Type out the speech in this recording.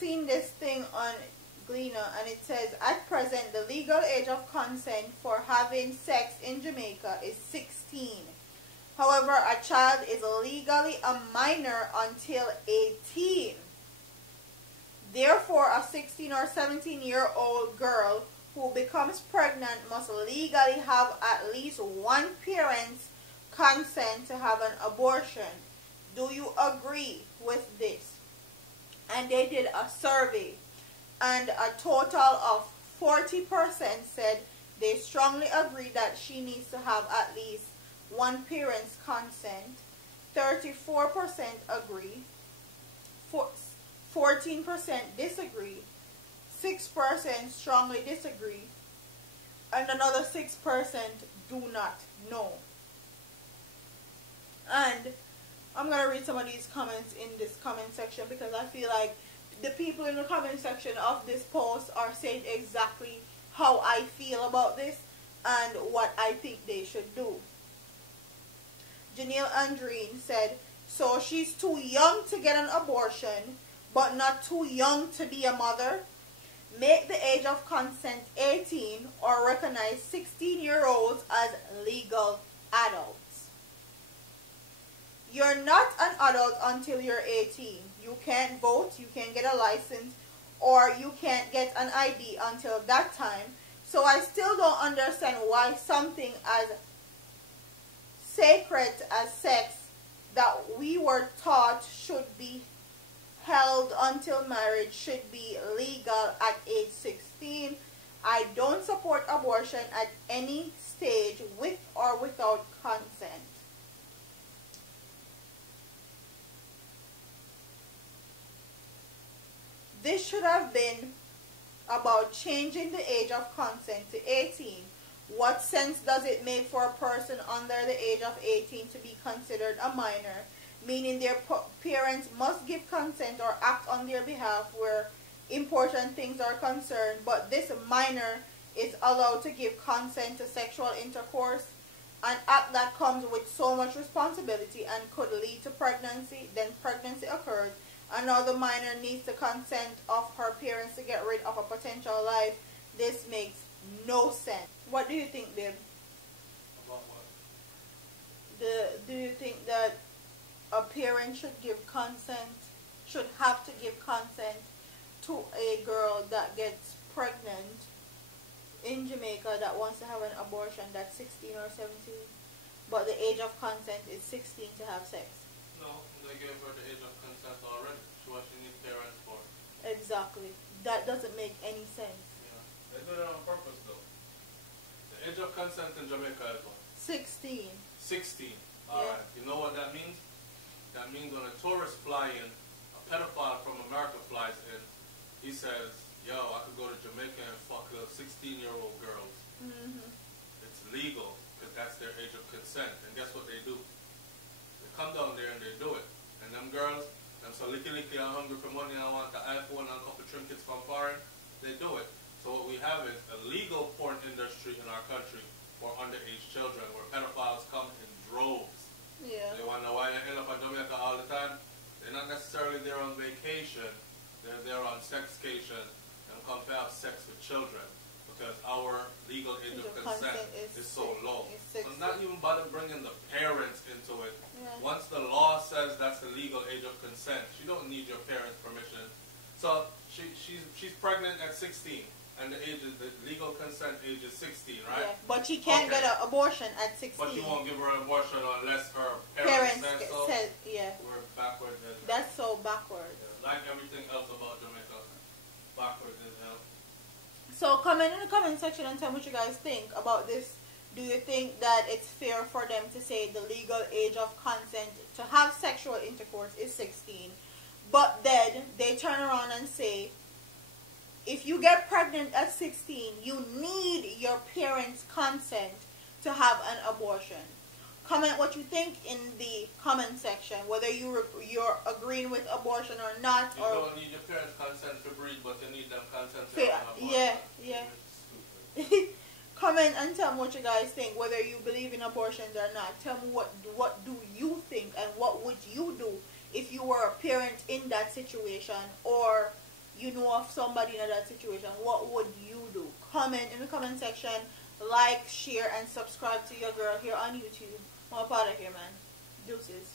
Seen this thing on Gleaner, and it says at present the legal age of consent for having sex in Jamaica is 16. However, a child is legally a minor until 18. Therefore, a 16 or 17-year-old girl who becomes pregnant must legally have at least one parent's consent to have an abortion. Do you agree with this? And they did a survey, and a total of 40% said they strongly agree that she needs to have at least one parent's consent. 34% agree, 14% disagree, 6% strongly disagree, and another 6% do not know. And I'm going to read some of these comments in this comment section, because I feel like the people in the comment section of this post are saying exactly how I feel about this and what I think they should do. Janelle Andreen said, so she's too young to get an abortion, but not too young to be a mother? Make the age of consent 18 or recognize 16-year-olds as legal adults. You're not an adult until you're 18. You can't vote, you can't get a license, or you can't get an ID until that time. So I still don't understand why something as sacred as sex that we were taught should be held until marriage should be legal at age 16. I don't support abortion at any stage with or without consent. This should have been about changing the age of consent to 18. What sense does it make for a person under the age of 18 to be considered a minor, meaning their parents must give consent or act on their behalf where important things are concerned, but this minor is allowed to give consent to sexual intercourse, an act that comes with so much responsibility and could lead to pregnancy? Then pregnancy occurs, and now the minor needs the consent of her parents to get rid of a potential life. This makes no sense. What do you think, babe? About what? Do you think that a parent should have to give consent to a girl that gets pregnant in Jamaica that wants to have an abortion that's 16 or 17, but the age of consent is 16 to have sex? No, they gave her the age of consent already. What she needs parents for. Exactly. That doesn't make any sense. Yeah. They did it on purpose though. The age of consent in Jamaica is what? 16. 16. Alright. You know what that means? That means when a tourist fly in, a pedophile from America flies in, he says, yo, I could go to Jamaica and fuck 16-year-old girls. Mm-hmm. It's legal, because that's their age of consent. And guess what they do? They come down there and they do it. And them girls, them so licky are hungry for money, I want the iPhone and a couple trinkets from foreign, they do it. So what we have is a legal porn industry in our country for underage children, where pedophiles come in droves. Yeah. They want to know why they end up in Jamaica all the time. They're not necessarily there on vacation. They're there on sexcation and come to have sex with children, because our legal age of consent is so low. So not even bother bringing the parents into it. Yeah. Once the law says that's the legal age of consent, she don't need your parents' permission. So she's pregnant at 16, and the legal consent age is 16, right? Yeah. But she can't get an abortion at 16. But you won't give her an abortion unless her parents say so. Yeah. We're backwards. That's so backwards. Yeah. Like everything else about Jamaica, backwards as hell. So comment in the comment section and tell me what you guys think about this. Do you think that it's fair for them to say the legal age of consent to have sexual intercourse is 16, but then they turn around and say, if you get pregnant at 16, you need your parents' consent to have an abortion? Comment what you think in the comment section, whether you're agreeing with abortion or not. You don't need your parents' consent to breed, but you need them consent to have an abortion. Yeah. Comment and tell me what you guys think, whether you believe in abortions or not. Tell me what do you think, and what would you do if you were a parent in that situation, or you know of somebody in that situation, what would you do? Comment in the comment section, like, share, and subscribe to your girl here on YouTube. I'm a part of here, man. Deuces.